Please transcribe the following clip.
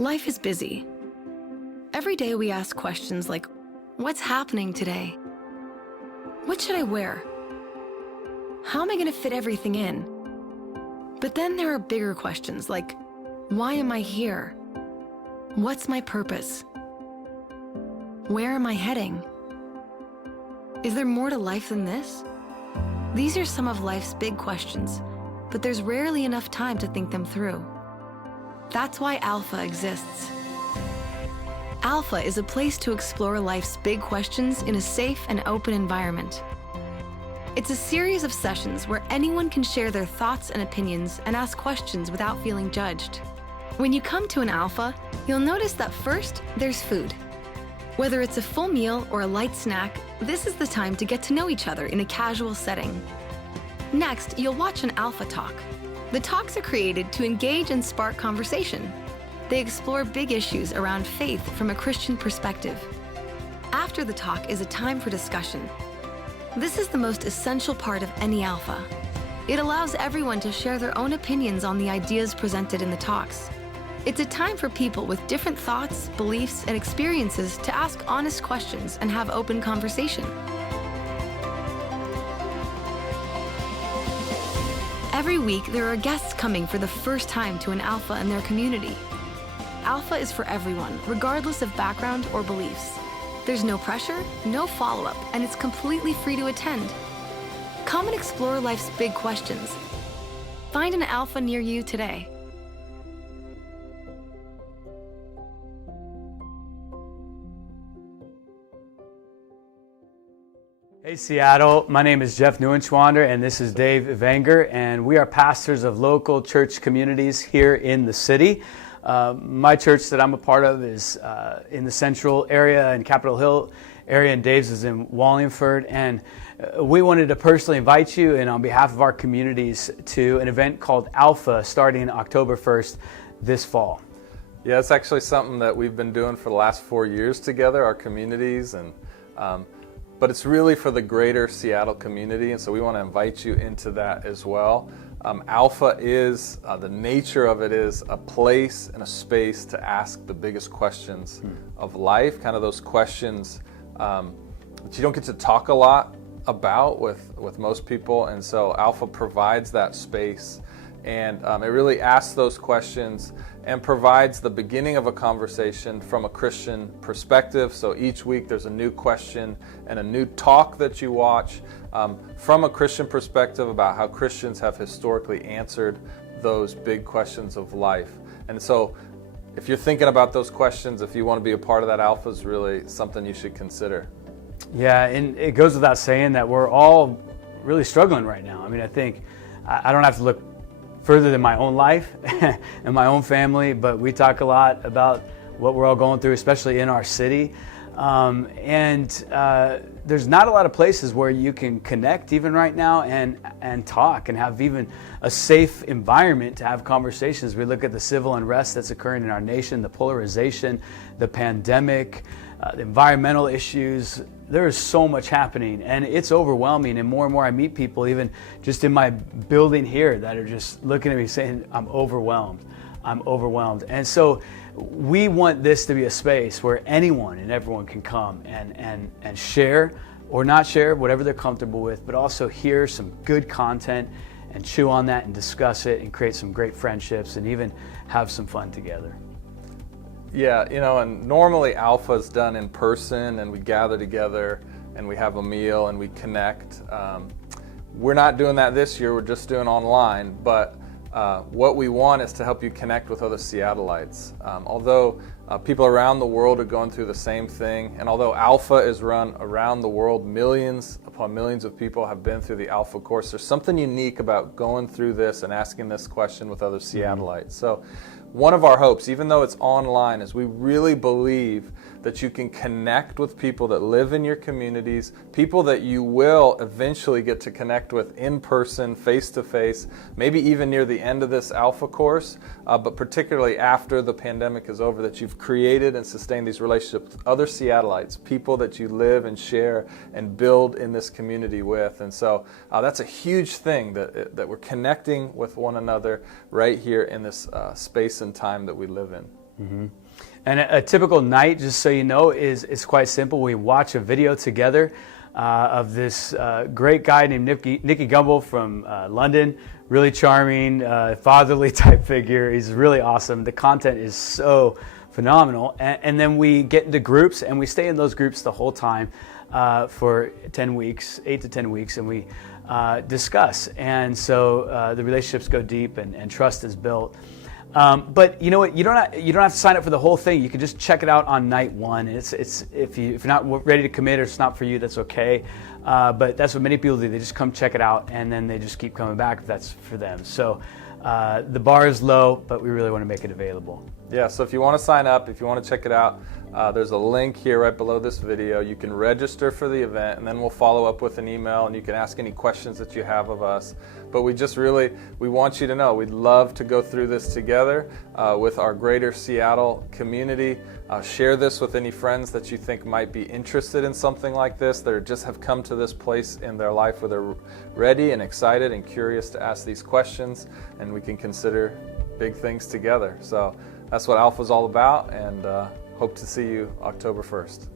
Life is busy. Every day we ask questions like, what's happening today? What should I wear? How am I going to fit everything in? But then there are bigger questions like, why am I here? What's my purpose? Where am I heading? Is there more to life than this? These are some of life's big questions, but there's rarely enough time to think them through. That's why Alpha exists. Alpha is a place to explore life's big questions in a safe and open environment. It's a series of sessions where anyone can share their thoughts and opinions and ask questions without feeling judged. When you come to an Alpha, you'll notice that first, there's food. Whether it's a full meal or a light snack, this is the time to get to know each other in a casual setting. Next, you'll watch an Alpha talk. The talks are created to engage and spark conversation. They explore big issues around faith from a Christian perspective. After the talk is a time for discussion. This is the most essential part of any Alpha. It allows everyone to share their own opinions on the ideas presented in the talks. It's a time for people with different thoughts, beliefs, and experiences to ask honest questions and have open conversation. Every week, there are guests coming for the first time to an Alpha in their community. Alpha is for everyone, regardless of background or beliefs. There's no pressure, no follow-up, and it's completely free to attend. Come and explore life's big questions. Find an Alpha near you today. Hey Seattle, my name is Jeff Neuenschwander and this is Dave Evanger, and we are pastors of local church communities here in the city. My church that I'm a part of is in the central area in Capitol Hill area, and Dave's is in Wallingford, and we wanted to personally invite you, and on behalf of our communities, to an event called Alpha starting October 1st this fall. Yeah, it's actually something that we've been doing for the last 4 years together, our communities, and but it's really for the greater Seattle community, and so we want to invite you into that as well. Alpha is, the nature of it is a place and a space to ask the biggest questions of life, kind of those questions that you don't get to talk a lot about with most people, and so Alpha provides that space, and it really asks those questions and provides the beginning of a conversation from a Christian perspective. So each week there's a new question and a new talk that you watch from a Christian perspective about how Christians have historically answered those big questions of life. And so if you're thinking about those questions, if you want to be a part of that, Alpha is really something you should consider. Yeah, and it goes without saying that we're all really struggling right now. I mean, I think I don't have to look further than my own life and my own family, but we talk a lot about what we're all going through, especially in our city. There's not a lot of places where you can connect even right now and talk and have even a safe environment to have conversations. We look at the civil unrest that's occurring in our nation, the polarization, the pandemic, the environmental issues. There is so much happening, and it's overwhelming, and more I meet people even just in my building here that are just looking at me saying, I'm overwhelmed. And so we want this to be a space where anyone and everyone can come and share or not share, whatever they're comfortable with, but also hear some good content and chew on that and discuss it and create some great friendships and even have some fun together. Yeah, and normally Alpha is done in person, and we gather together and we have a meal and we connect. We're not doing that this year, we're just doing online, but what we want is to help you connect with other Seattleites. Although people around the world are going through the same thing, and although Alpha is run around the world, millions upon millions of people have been through the Alpha course, there's something unique about going through this and asking this question with other Seattleites. So one of our hopes, even though it's online, is we really believe that you can connect with people that live in your communities, people that you will eventually get to connect with in person, face to face, maybe even near the end of this Alpha course, but particularly after the pandemic is over, that you've created and sustained these relationships with other Seattleites, people that you live and share and build in this community with. And so that's a huge thing, that we're connecting with one another right here in this space and time that we live in. And a typical night, just so you know, is quite simple. We watch a video together of this great guy named Nicky Gumble from London. Really charming, fatherly type figure. He's really awesome. The content is so phenomenal. And then we get into groups, and we stay in those groups the whole time for 10 weeks, 8 to 10 weeks, and we discuss. And so the relationships go deep, and trust is built. But you know what? You don't have to sign up for the whole thing. You can just check it out on night one. It's if you're not ready to commit or it's not for you, that's okay. But that's what many people do. They just come check it out, and then they just keep coming back if that's for them. So the bar is low, but we really want to make it available. Yeah, so if you want to sign up, if you want to check it out, there's a link here right below this video. You can register for the event, and then we'll follow up with an email, and you can ask any questions that you have of us. But we want you to know, we'd love to go through this together with our greater Seattle community. Share this with any friends that you think might be interested in something like this, that just have come to this place in their life where they're ready and excited and curious to ask these questions, and we can consider big things together. So that's what Alpha's all about, and hope to see you October 1st.